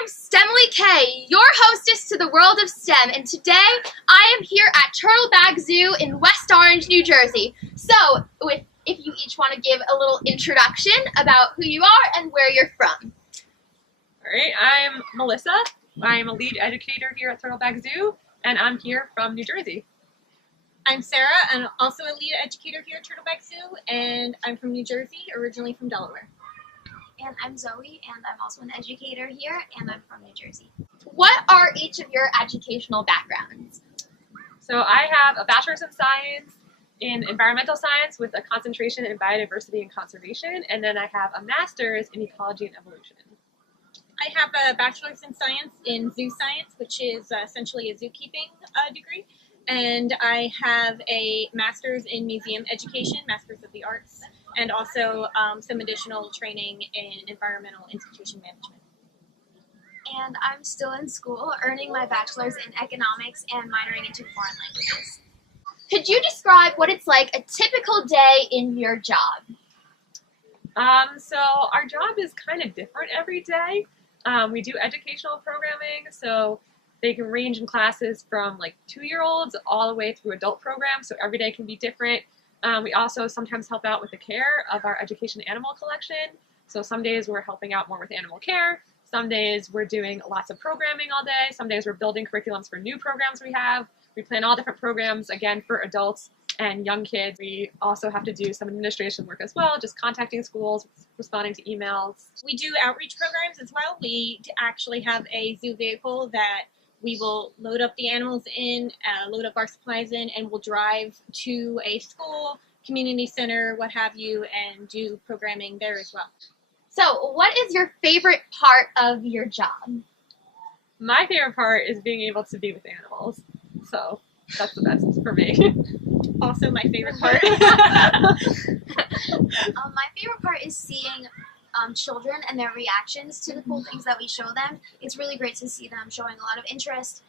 I'm STEMilyK, your hostess to the world of STEM, and today I am here at Turtleback Zoo in West Orange, New Jersey. So, if you each want to give a little introduction about who you are and where you're from. All right, I'm Melissa. I'm a lead educator here at Turtleback Zoo, and I'm here from New Jersey. I'm Sarah, and also a lead educator here at Turtleback Zoo, and I'm from New Jersey, originally from Delaware. And I'm Zoe, and I'm also an educator here, and I'm from New Jersey. What are each of your educational backgrounds? So I have a bachelor's in science in environmental science with a concentration in biodiversity and conservation, and then I have a master's in ecology and evolution. I have a bachelor's in science in zoo science, which is essentially a zookeeping degree, and I have a master's in museum education, master's of the arts, and also some additional training in environmental institution management. And I'm still in school, earning my bachelor's in economics and minoring into foreign languages. Could you describe what it's like a typical day in your job? So our job is kind of different every day. We do educational programming, so they can range in classes from like 2-year-olds all the way through adult programs, so every day can be different. We also sometimes help out with the care of our education animal collection. So some days we're helping out more with animal care. Some days we're doing lots of programming all day. Some days we're building curriculums for new programs we have. We plan all different programs, again, for adults and young kids. We also have to do some administration work as well, just contacting schools, responding to emails. We do outreach programs as well. We actually have a zoo vehicle that we will load up the animals in, load up our supplies in, and we'll drive to a school, community center, what have you, and do programming there as well. So, what is your favorite part of your job? My favorite part is being able to be with animals. So that's the best for me. Also my favorite part. My favorite part is seeing children and their reactions to the cool things that we show them. It's really great to see them showing a lot of interest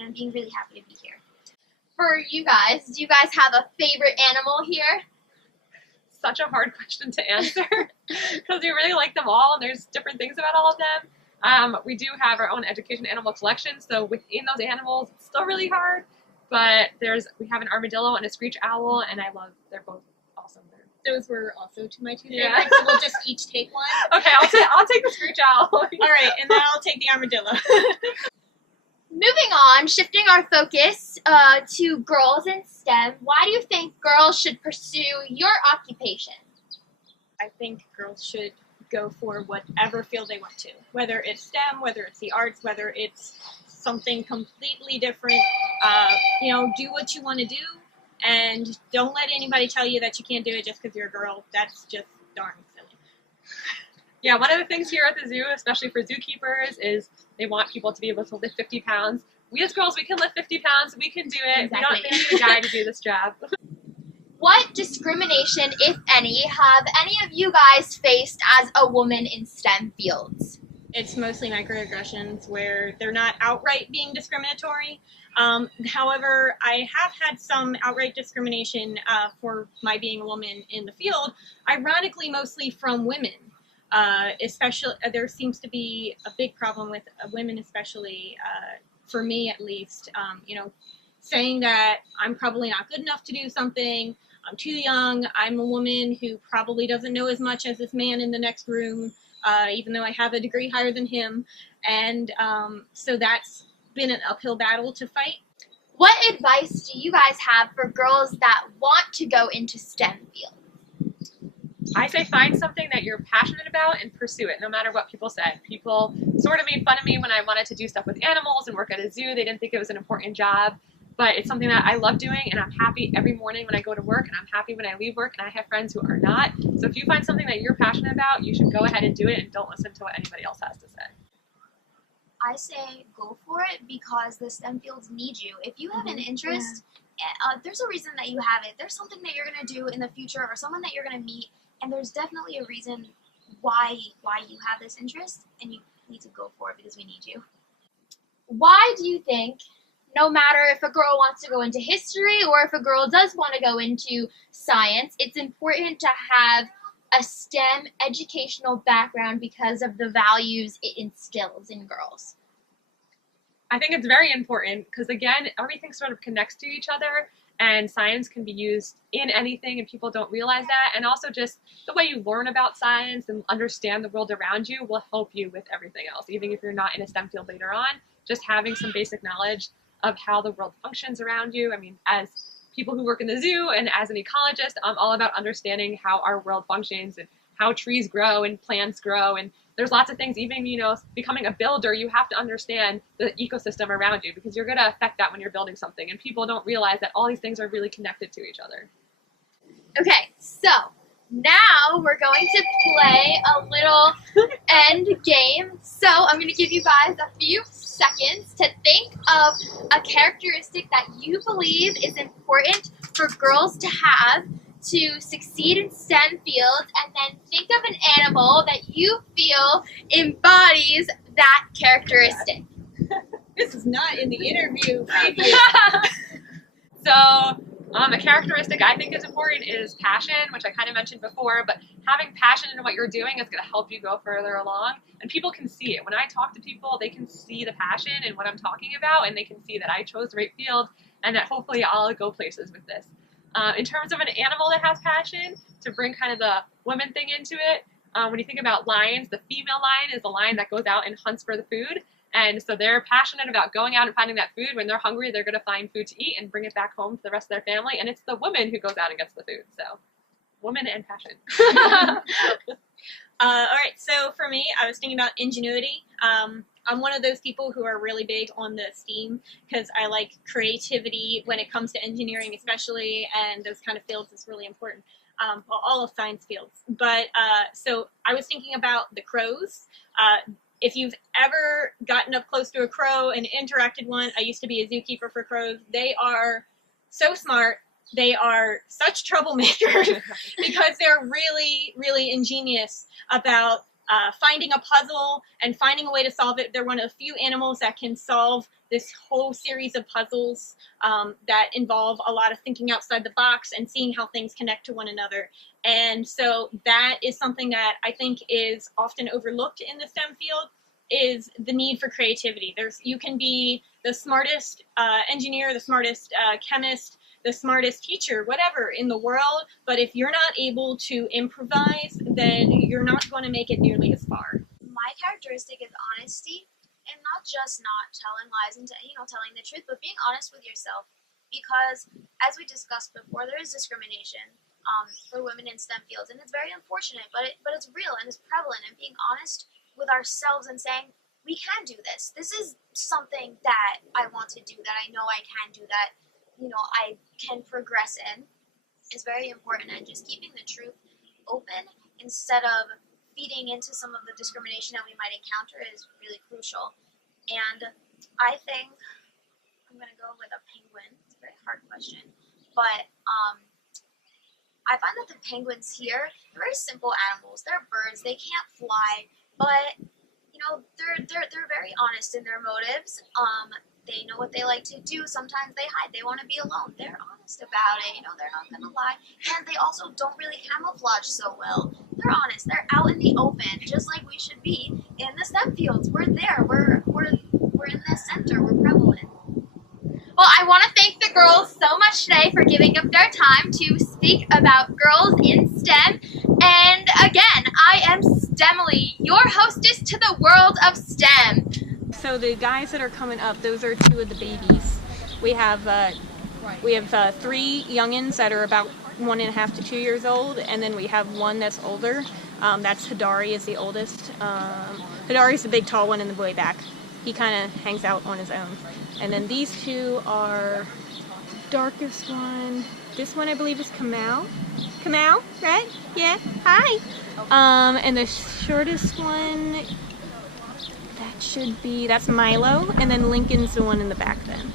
and being really happy to be here. For you guys, do you guys have a favorite animal here? Such a hard question to answer because we really like them all and there's different things about all of them. We do have our own education animal collection, so within those animals it's still really hard, but we have an armadillo and a screech owl, and they're both awesome. Those were also my two favorites, Yeah. so we'll just each take one. Okay, I'll take the screech owl. All right, and then I'll take the armadillo. Moving on, shifting our focus to girls in STEM, why do you think girls should pursue your occupation? I think girls should go for whatever field they want to, whether it's STEM, whether it's the arts, whether it's something completely different. Do what you want to do, and don't let anybody tell you that you can't do it just because you're a girl. That's just darn silly. Yeah, one of the things here at the zoo, especially for zookeepers, is they want people to be able to lift 50 pounds. We as girls, we can lift 50 pounds. We can do it. Exactly. We don't need a guy to do this job. What discrimination, if any, have any of you guys faced as a woman in STEM fields? It's mostly microaggressions where they're not outright being discriminatory. However, I have had some outright discrimination for my being a woman in the field, ironically mostly from women. Especially, there seems to be a big problem with women, especially for me at least, saying that I'm probably not good enough to do something, I'm too young, I'm a woman who probably doesn't know as much as this man in the next room, even though I have a degree higher than him, and so that's been an uphill battle to fight. What advice do you guys have for girls that want to go into STEM fields? I say find something that you're passionate about and pursue it, no matter what people said. People sort of made fun of me when I wanted to do stuff with animals and work at a zoo. They didn't think it was an important job, but it's something that I love doing, and I'm happy every morning when I go to work, and I'm happy when I leave work, and I have friends who are not. So if you find something that you're passionate about, you should go ahead and do it, and don't listen to what anybody else has to say. I say go for it because the STEM fields need you. If you have an interest, there's a reason that you have it. There's something that you're going to do in the future or someone that you're going to meet, and there's definitely a reason why you have this interest, and you need to go for it because we need you. Why do you think, no matter if a girl wants to go into history or if a girl does want to go into science, it's important to have a STEM educational background because of the values it instills in girls? I think it's very important because, again, everything sort of connects to each other, and science can be used in anything, and people don't realize that. And also just the way you learn about science and understand the world around you will help you with everything else, even if you're not in a STEM field later on. Just having some basic knowledge of how the world functions around you. I mean, as people who work in the zoo and as an ecologist, I'm all about understanding how our world functions and how trees grow and plants grow. And there's lots of things, even, becoming a builder, you have to understand the ecosystem around you because you're going to affect that when you're building something. And people don't realize that all these things are really connected to each other. Okay, so now we're going to play a little end game. So I'm going to give you guys a few seconds to think of a characteristic that you believe is important for girls to have to succeed in STEM fields, and then think of an animal that you feel embodies that characteristic. This is not in the interview preview. So a characteristic I think is important is passion, which I kind of mentioned before, but having passion in what you're doing is going to help you go further along, and people can see it. When I talk to people, they can see the passion in what I'm talking about, and they can see that I chose the right field and that hopefully I'll go places with this. In terms of an animal that has passion, to bring kind of the woman thing into it, when you think about lions, the female lion is the lion that goes out and hunts for the food. And so they're passionate about going out and finding that food. When they're hungry, they're going to find food to eat and bring it back home to the rest of their family. And it's the woman who goes out and gets the food. So, woman and passion. All right, so for me, I was thinking about ingenuity. I'm one of those people who are really big on the STEAM because I like creativity when it comes to engineering especially, and those kind of fields is really important. Well, all of science fields. But so I was thinking about the crows. If you've ever gotten up close to a crow and interacted one, I used to be a zookeeper for crows. They are so smart. They are such troublemakers because they're really, really ingenious about finding a puzzle and finding a way to solve it. They're one of the few animals that can solve this whole series of puzzles that involve a lot of thinking outside the box and seeing how things connect to one another. And so that is something that I think is often overlooked in the STEM field, is the need for creativity. You can be the smartest engineer, the smartest chemist, the smartest teacher, whatever in the world, but if you're not able to improvise, then you're not going to make it nearly as far. My characteristic is honesty, and not just not telling lies and telling the truth, but being honest with yourself. Because as we discussed before, there is discrimination for women in STEM fields, and it's very unfortunate, but it's real and it's prevalent. And being honest with ourselves and saying, we can do this. This is something that I want to do, that I know I can do, that I can progress in, is very important. And just keeping the truth open instead of feeding into some of the discrimination that we might encounter is really crucial. And I think I'm going to go with a penguin. It's a very hard question. But I find that the penguins here, they're very simple animals. They're birds. They can't fly. But, they're very honest in their motives. They know what they like to do. Sometimes they hide. They want to be alone. They're honest about it. They're not going to lie. And they also don't really camouflage so well. They're honest. They're out in the open, just like we should be in the STEM fields. We're there. We're in the center. We're prevalent. Well, I want to thank the girls so much today for giving up their time to speak about girls in STEM. And again, I am STEMilyK, your hostess to the world of STEM. So the guys that are coming up, those are two of the babies. We have 3 youngins that are about 1.5 to 2 years old, and then we have one that's older. That's Hidari is the oldest. Hidari's the big tall one in the way back. He kind of hangs out on his own. And then these two are darkest one. This one I believe is Kamau. Kamau, right? Yeah. Hi. And the shortest one, that's Milo, and then Lincoln's the one in the back then.